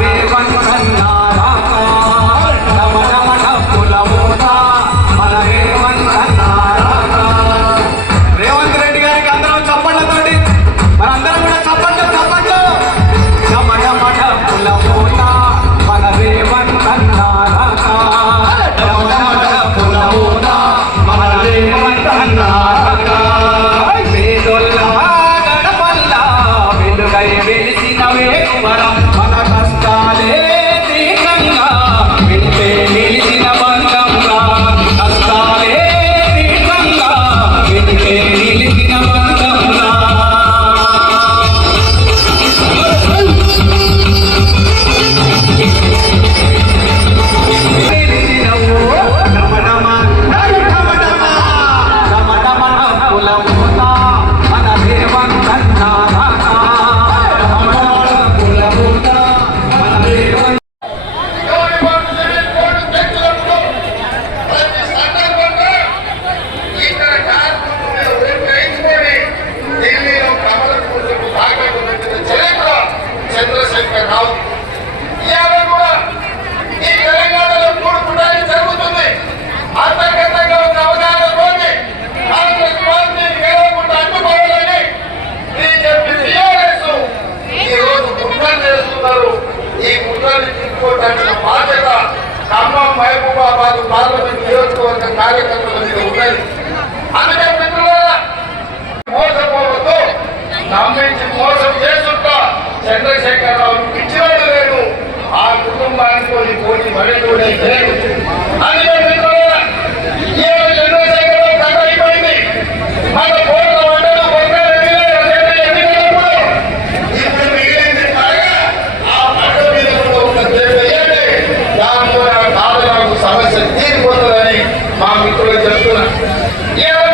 रे वन खन्ना మోసపోవద్దు. నమ్మించి మోసం చేస్తుంటా చంద్రశేఖర్ రావు ఇచ్చినోడు లేడు. ఆ కుటుంబానికి పోటీ మరొకడే లేదు. అని Yeah.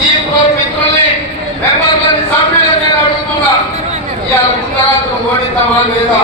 ఈ కోరు మిత్రుల్ని మెంబర్లని సభ్యులని నేను అడుగుతున్నా ఇవాళ ముందరాత్రి ఓడిద్దామా లేదా